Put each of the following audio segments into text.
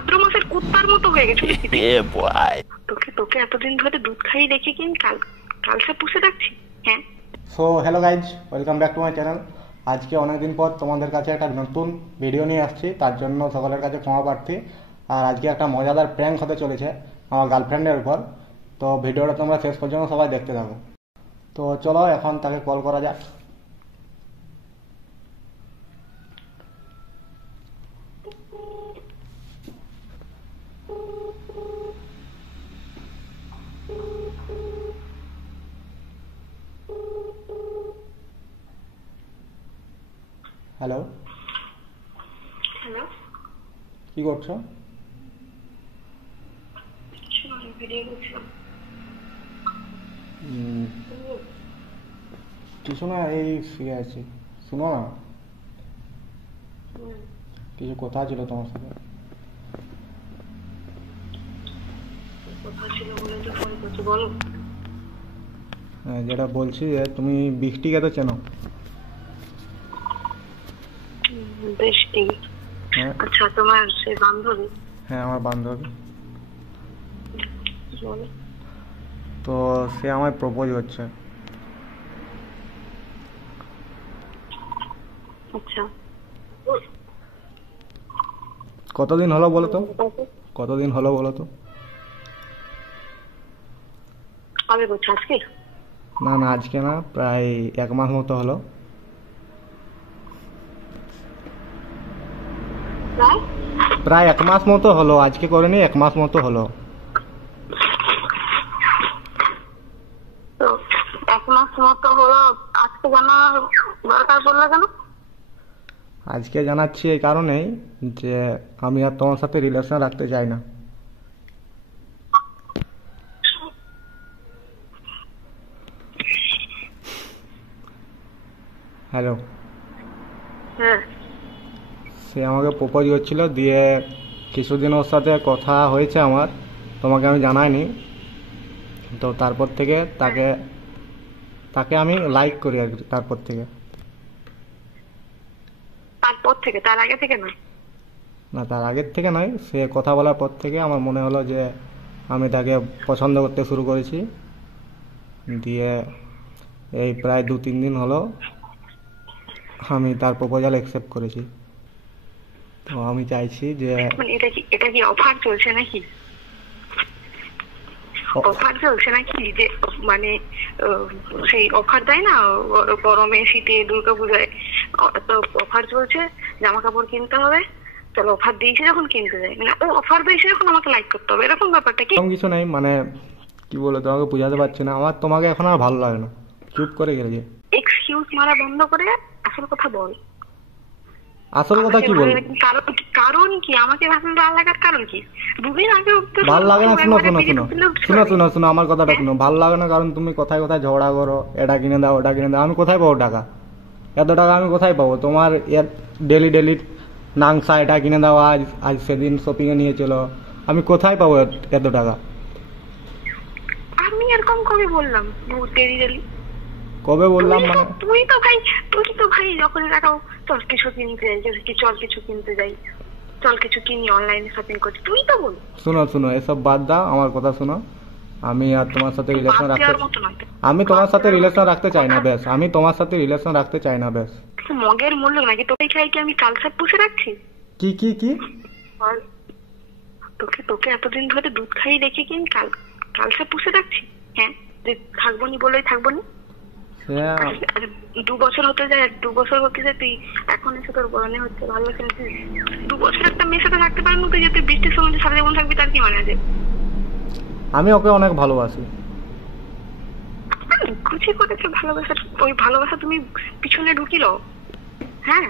ভাদ্র মাসের কুত্তার মতো হয়ে গেছে। তোকে তোকে এতদিন ধরে দুধ খাইয়ে রেখে কি কালসে পুষে রাখছি। হ্যাঁ। So hello guys, welcome back to my channel. আজকে অনেকদিন পর তোমাদের কাছে একটা নতুন ভিডিও নিয়ে আসছি, তার জন্য সকলের কাছে ক্ষমা প্রার্থী। আর আজকে একটা মজাদার প্র্যাঙ্ক হতে চলেছে আমার গার্লফ্রেন্ডের উপর। তো ভিডিওটা তোমরা শেষ পর্যন্ত সবাই দেখতে থাকো। তো চলো এখন তাকে কল করা যাক। হ্যালো। হ্যালো, কি করছো? ভিডিও করছিলাম। কিছু না, এই শুয়ে আছি। শুনো না, কিছু কথা ছিল তোমার সাথে। কথা ছিল বলে তো ফোন করছি, বলো। হ্যাঁ, যেটা বলছি যে তুমি বৃষ্টিকে তো চেনো? বৃষ্টি? হ্যাঁ। আচ্ছা, তোমার সেই বান্ধবী? হ্যাঁ, আমার বান্ধবী। বলো। তো সে আমায় প্রপোজ করছে। আচ্ছা, কতদিন হলো বলো তো? কতদিন হলো বলো তো? কবে করছো? আজকে? না না, আজকে না, প্রায় 1 মাস মতো হলো। প্রায় 1 মাস মতো হলো, আজকে করেনি, 1 মাস মতো হলো। তো 1 মাস মতো হলো, আজকে জানা দরকার পড়লো কেন? আজকে জানাচ্ছি এই কারণেই যে আমি আর তোমার সাথে রিলেশন রাখতে চাই না। হ্যালো। হ্যাঁ। সে আমাকে প্রপোজ করছিল, দিয়ে কিছুদিন ওর সাথে কথা হয়েছে আমার, তোমাকে আমি জানাইনি। তো তারপর থেকে তাকে আমি লাইক করি আর কি। তারপর থেকে তার আগে থেকে নয়? না, তার আগের থেকে নয়, সে কথা বলার পর থেকে আমার মনে হলো যে আমি তাকে পছন্দ করতে শুরু করেছি। দিয়ে এই প্রায় 2-3 দিন হলো আমি তার প্রপোজাল অ্যাকসেপ্ট করেছি। তো আমি চাইছি যে এটা কি অফার চলছে নাকি? অফার চলছে নাকি? যে মানে সেই অফার দেয় না গরমে, শীতে, দুর্গাপূজায়, তো অফার চলছে, জামা কাপড় কিনতে হবে, চলো অফার দিয়েছে যখন কিনতে যাই, মানে ও অফার দিয়েছে এখন আমাকে লাইক করতে হবে, এরকম ব্যাপারটা কি? কিছু নাই, মানে কি বলে তোমাকে বুঝাতে পারছি না। আমার তোমাকে এখন আর ভালো লাগে না, চুপ করে গেলে। এক্সকিউজ মারা বন্ধ করে আসল কথা বল। আসল কথা কি বল? কারণ কি আমাকে ভালো লাগার কারণ কি? দুদিন আগে ভালো লাগে না। শুনো শুনো শুনো শুনো শুনো শুনো আমার কথাটা শুনো। ভালো লাগে না কারণ তুমি কোথায় কোথায় ঝগড়া করো, এটা কিনে দাও ওটা কিনে দাও। আমি কোথায় পাবো টাকা? এত টাকা আমি কোথায় পাবো? তোমার ডেলি ডেলি নাংসা এটা কিনে দাও, আজ আজ সেদিন শপিং এ নিয়ে চলো, আমি কোথায় পাবো এত টাকা? আমি এরকম কবে বললাম? ডেলি ডেলি কবে বললাম মানে? তুই তো ভাই যখন দেখাও চল কিছু কিনতে যাই, চল কিছু কিনতে যাই, চল কিছু কিনি, অনলাইনে শপিং করছি, তুই তো বল। শুনো শুনো, এসব বাদ দাও, আমার কথা শুনো। আমি আর তোমার সাথে রিলেশন রাখতে চাই না, বেশ। আমি তোমার সাথে রিলেশন রাখতে চাই না, বেশ। মগের মূল্য নাকি তোকে চাই কি আমি কালসে পুষে রাখছি? কি কি কি? তোকে এতদিন ধরে দুধ খাইয়ে রেখে কি কালসে পুষে রাখছি? হ্যাঁ, থাকবো নি বলেই থাকবো নি। 2 বছর হতে যায়, 2 বছর হতে যায়, তুই এখন এসে তোর বরণে হচ্ছে ভালোবাসা। 2 বছর একটা মেয়ের সাথে থাকতে পারেন, তুই যে তুই বৃষ্টির সময় সারা জীবন থাকবি, তার কি মানে আছে? আমি ওকে অনেক ভালোবাসি। খুশি করেছে ভালোবাসা, ওই ভালোবাসা তুমি পিছনে ঢুকিল। হ্যাঁ,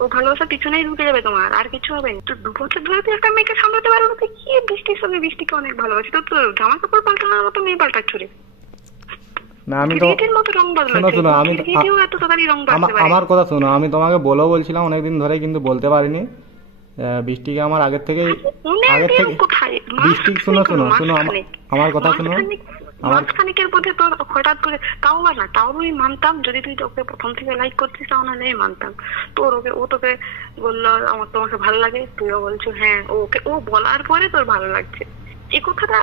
ওই ভালোবাসা পিছনেই ঢুকে যাবে তোমার, আর কিছু হবে না। তো 2 বছর ধরে তুই একটা মেয়েকে সামলাতে পারবো না, তুই কি বৃষ্টির সঙ্গে বৃষ্টিকে অনেক ভালোবাসি? তো তোর জামা কাপড় পাল্টানোর মতো মেয়ে পাল্টাচ্ছ রে। না, আমি তো শোনো শোনো, আমার কথা শোনো। আমি তোমাকে বলেও বলছিলাম অনেকদিন ধরে, কিন্তু বলতে পারিনি। বৃষ্টিকে আমার আগের থেকে বৃষ্টি, শোনো শোনো শোনো আমার কথা শোনো। আমার মাঝখানিকের মধ্যে তোর হঠাৎ করে, তাও না, তাও আমি মানতাম যদি তুই তোকে প্রথম থেকে লাইক করতিস, তাও নাহলে আমি মানতাম। তোর ও তোকে বললো আমার তোমাকে ভালো লাগে, তুইও বলছো হ্যাঁ, ও বলার পরে তোর ভালো লাগছে। এই কথাটা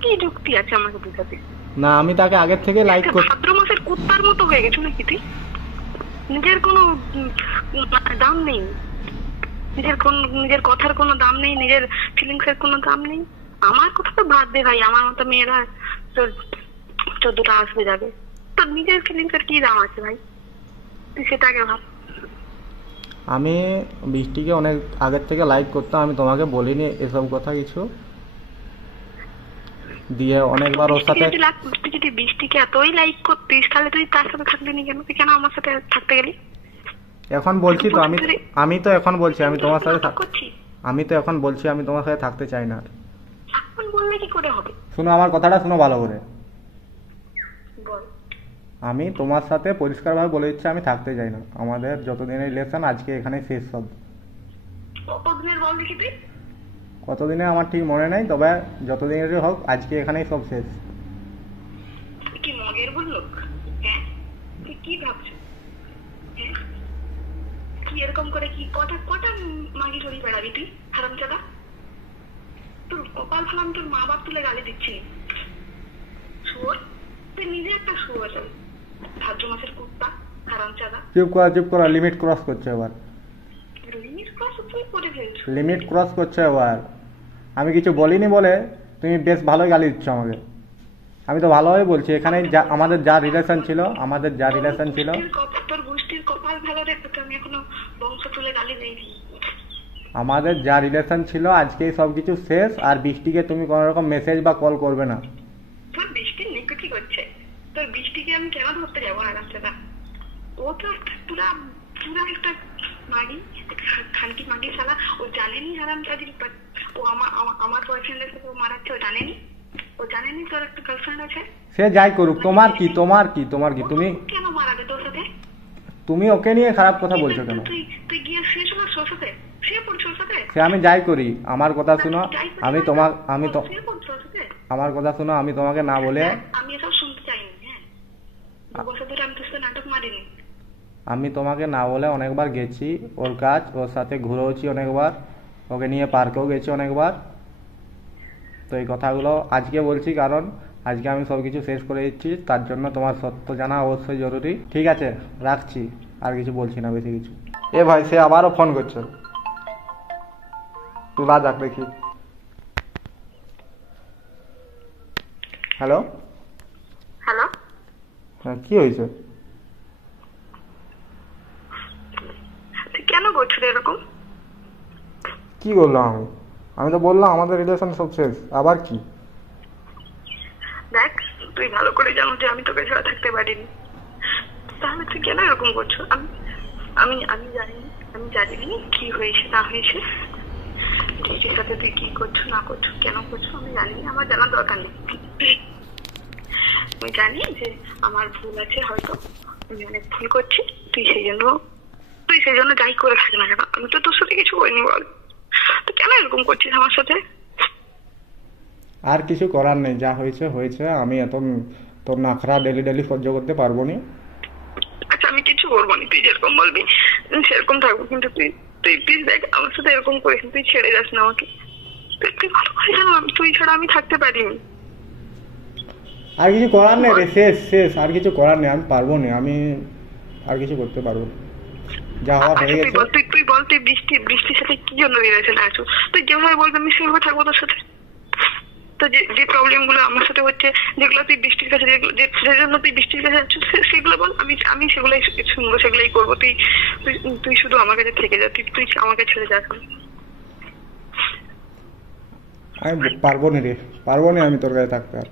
কি যুক্তি আছে আমাকে বুঝাতে? না, আমি তাকে আগের থেকে লাইক করছি। ভাদ্র মাসের কুত্তার মতো হয়ে গেছো নাকি তুই? নিজের কোনো দাম নেই, নিজের কথার কোনো দাম নেই, নিজের ফিলিংস এর কোনো দাম নেই। আমার কথা তো বাদ দে ভাই, আমার মতো মেয়েরা তোর 14টা আসবে যাবে, তোর নিজের ফিলিংস এর কি দাম আছে ভাই? তুই সেটাকে ভাব। আমি বৃষ্টিকে অনেক আগের থেকে লাইক করতাম, আমি তোমাকে বলিনি এসব কথা কিছু। দিয়ে অনেকবার ওর সাথে, তুই যদি বৃষ্টিকে এতই লাইক করতিস তাহলে তুই তার সাথে থাকবি না কেন? তুই কেন আমার সাথে থাকতে গেলি? এখন বলছি তো আমি তো এখন বলছি আমি তোমার সাথে করছি, আমি তো এখন বলছি আমি তোমার সাথে থাকতে চাই না। এখন বললে কি করে হবে? শোনো আমার কথাটা, শোনো ভালো করে। বল। আমি তোমার সাথে পরিষ্কারভাবে বলে দিচ্ছি আমি থাকতে চাই না। আমাদের যতদিনের রিলেশন আজকে এখানে শেষ সব। কতদিনের বল দেখি তুই? কতদিনে আমার ঠিক মনে নেই, তবে যতদিনেরই হোক আজকে এখানেই সব শেষ। কি মগের বললো? হ্যাঁ, তুই কি ভাবছো? হ্যাঁ, কি এরকম করে কি কটা মাগি চড়ি বেড়াবি তুই হারামজাদা? তোর কপাল ফেলাম, তোর মা বাপ তুলে গালি দিচ্ছি। শুয়োর, তুই নিজে একটা শুয়োর, ভাদ্র মাসের কুত্তা হারামজাদা। চুপ করা, লিমিট ক্রস করছে এবার। লিমিট ক্রস তুই করে ফেলছো। লিমিট ক্রস করছে এবার। আমি কিছু বলিনি বলে তুমি বেশ ভালোই গালি দিচ্ছ আমাকে। আমি তো ভালোই বলছি, এখানে আমাদের যা রিলেশন ছিল তোর গোষ্ঠীর কপাল ভালো রে, তোকে আমি এখনো বংশ তুলে গালি দিইনি। আমাদের যা রিলেশন ছিল আজকেই সবকিছু শেষ। আর বৃষ্টিকে তুমি কোনো রকম মেসেজ বা কল করবে না। তোর বৃষ্টির নিকুচি করছে, তোর বৃষ্টিকে আমি কেন ধরতে যাবো না রাস্তাটা? ও তো একটা পুরা একটা মাগি, খানকি মাগি শালা। ও জানেনি হারামজাদির, ও আমার বয়ফ্রেন্ডের সাথে মারাচ্ছে, ও জানেনি তোর একটা গার্লফ্রেন্ড আছে। সে যাই করুক, তোমার কি তুমি কেন মারাবে তোর সাথে? তুমি ওকে নিয়ে খারাপ কথা বলছো কেন? তুই গিয়ে শুয়েছ না ওর সাথে? শুয়ে পড়ছো ওর সাথে? সে আমি যাই করি, আমার কথা শুনো। আমার কথা শুনো, আমি তোমাকে না বলে, আমি এসব শুনতে চাইনি। হ্যাঁ, 2 বছর ধরে আমি তোর সাথে নাটক মারিনি। আমি তোমাকে না বলে অনেকবার গেছি ওর কাজ, ওর সাথে ঘুরেওছি অনেকবার, ওকে নিয়ে পার্কেও গেছি অনেকবার। তো এই কথাগুলো আজকে বলছি কারণ আজকে আমি সব কিছু শেষ করে দিচ্ছি, তার জন্য তোমার সত্য জানা অবশ্যই জরুরি। ঠিক আছে, রাখছি, আর কিছু বলছি না বেশি কিছু। এ ভাই, সে আবারও ফোন করছে, তোলা যাক দেখি। হ্যালো। হ্যাঁ, কি হয়েছে? তুই কেন করছিস এরকম? কি বললাম আমি তো বললাম আমাদের রিলেশন সব শেষ, আবার কি? দেখ, তুই ভালো করে জানো যে আমি তোকে ছাড়া থাকতে পারিনি, তাহলে তুই কেন এরকম করছো? আমি জানিনি কি হয়েছে না হয়েছে, বৃষ্টির সাথে তুই কি করছো না করছো, কেন করছো আমি জানি, আমার জানার দরকার নেই। আমি জানি যে আমার ভুল আছে, হয়তো আমি অনেক ভুল করছি, তুই সেই জন্য যাই করে থাকি না কেন, আমি তো তোর সাথে কিছু করিনি। বল, তুই কেন এরকম করছিস আমার সাথে? আর কিছু করার নেই, যা হয়েছে হয়েছে। আমি এত তোর নাখরা ডেলি সহ্য করতে পারবো না। আচ্ছা, আমি কিছু করবো না, তুই যেরকম বলবি সেরকম থাকবো, কিন্তু তুই প্লিজ দেখ, আমার সাথে এরকম করিস, তুই ছেড়ে যাস না আমাকে। তুই ভালো করে জানো তুই ছাড়া আমি থাকতে পারিনি। আর কিছু করার নেই রে, শেষ, আর কিছু করার নেই, আমি পারবো না, আমি আর কিছু করতে পারবো না, যা হওয়ার হয়ে গেছে। তুই বল, তুই বৃষ্টির সাথে কি জন্য রিলেশনে আছো? তুই যেভাবে বলবি আমি সেভাবে থাকবো তোর সাথে। তো যে প্রবলেম গুলো আমার সাথে হচ্ছে, যেগুলো তুই বৃষ্টির কাছে, যে জন্য তুই বৃষ্টির কাছে যাচ্ছিস, সেগুলো বল, আমি সেগুলাই শুনবো, সেগুলাই করবো। তুই শুধু আমার কাছে থেকে যা, তুই আমাকে ছেড়ে যাস। আমি পারবো না আমি তোর কাছে থাকতে। আর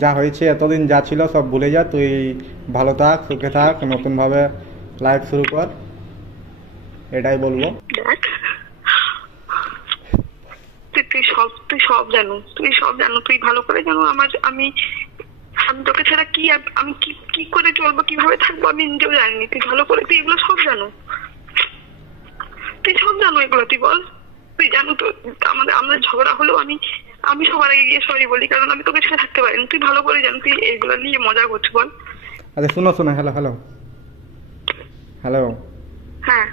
যা হয়েছে এতদিন যা ছিল সব ভুলে যা, তুই ভালো থাক, সুখে থাক, নতুন ভাবে লাইফ শুরু কর, এটাই বলবো। দেখ, তুই সব জানো, তুই ভালো করে জানো আমি তোকে ছাড়া আমি কি করে চলবো, কিভাবে থাকবো আমি নিজেও জানিনি। তুই ভালো করে, তুই এগুলো সব জানো, এগুলো তুই বল। তুই জানো তো আমরা ঝগড়া হলেও আমি সবার আগে গিয়ে সরি বলি, কারণ আমি তোকে ছেড়ে থাকতে পারি না। তুই ভালো করে জান তুই এইগুলো নিয়ে মজা করছিস, বল। আচ্ছা শোনো শোনো, হ্যালো হ্যালো হ্যালো, হ্যাঁ।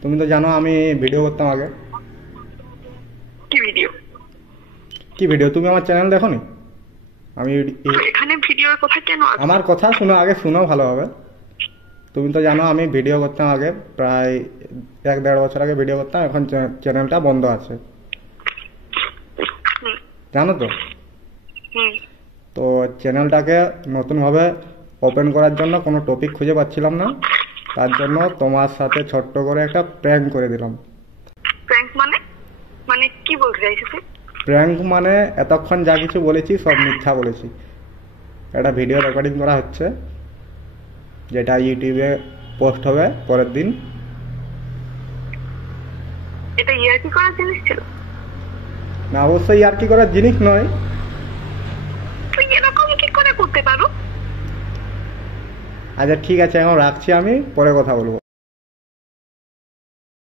তুমি তো জানো আমি ভিডিও করতাম আগে। কি ভিডিও? কি ভিডিও? তুমি আমার চ্যানেল দেখো নি? আমি এখানে ভিডিওর কথা কেন আছে? আমার কথা শুনো, আগে শুনো ভালোভাবে। তুমি তো জানো আমি ভিডিও করতাম আগে, প্রায় 1-1.5 বছর আগে ভিডিও করতাম, এখন চ্যানেলটা বন্ধ আছে, জানো তো? তো চ্যানেলটাকে নতুনভাবে ওপেন করার জন্য কোনো টপিক খুঁজে পাচ্ছিলাম না, তার জন্য তোমার সাথে ছোট্ট করে একটা প্র্যাঙ্ক করে দিলাম। প্র্যাঙ্ক মানে? মানে কি বলতে চাইছিস তুই? প্র্যাঙ্ক মানে এতক্ষণ যা কিছু বলেছি সব মিথ্যা বলেছি। একটা ভিডিও রেকর্ডিং করা হচ্ছে, যেটা ইউটিউবে পোস্ট হবে পরের দিন। এটা ইয়ার্কি করার জিনিস ছিল? না, অবশ্যই আর কি করার জিনিস নয়। তুই এরকম কি করে করতে পারো? আচ্ছা ঠিক আছে, এখন রাখছি, আমি পরে কথা বলবো।